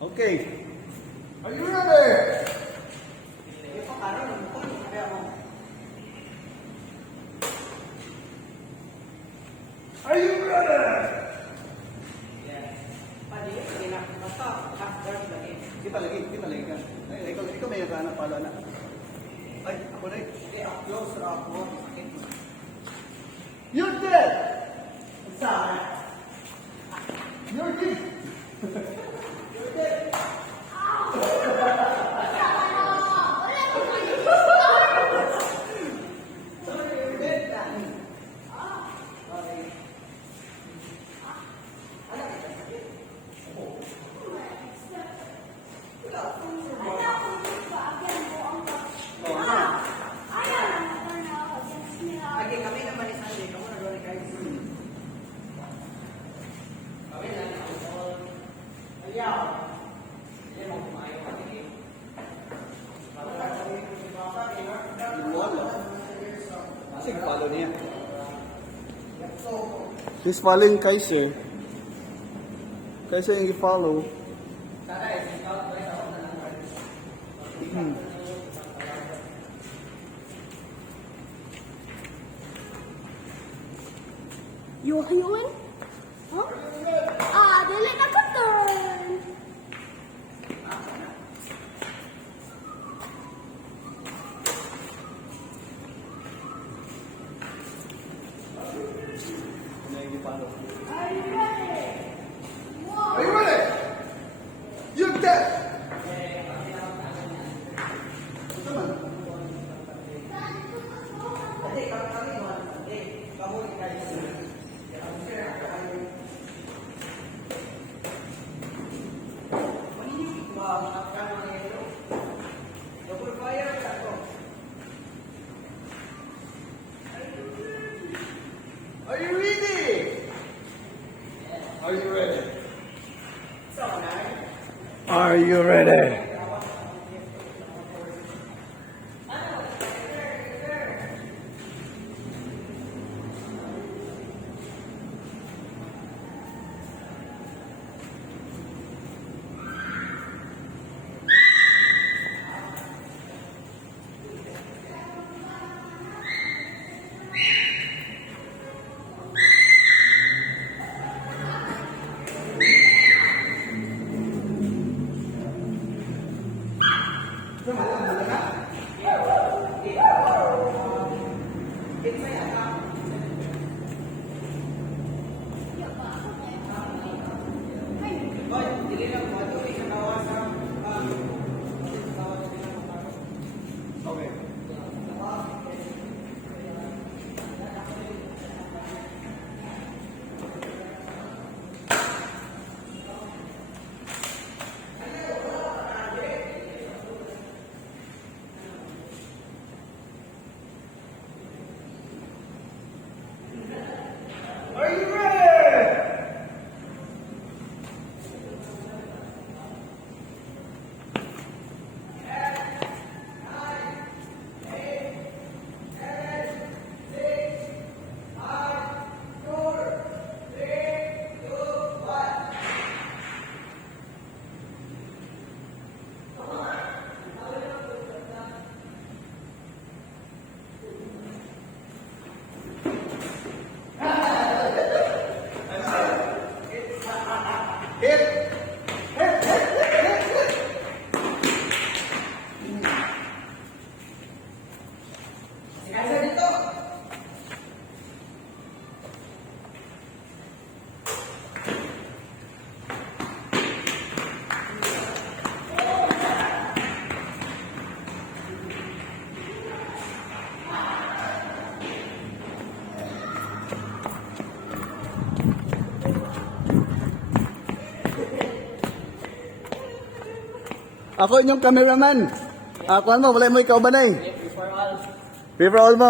Okay. Are you ready? Are you ready? Kita lagi ka. Ay, ikaw may nakahanap pala na. Ay, ako na eh. Close up. You're dead. You're dead. You're dead. Kasi follow niya. He's following Kaiser. Kaiser yung i-follow. You in? Huh? Dili na ko turn. i-follow. Are you ready? Are you ready? You're dead. Are you ready? Are you ready? Are you ready? Okay. Are you ready? Ako inyong cameraman. Ako mo, wala mo ikaw ba na eh? For all. Free for all mo.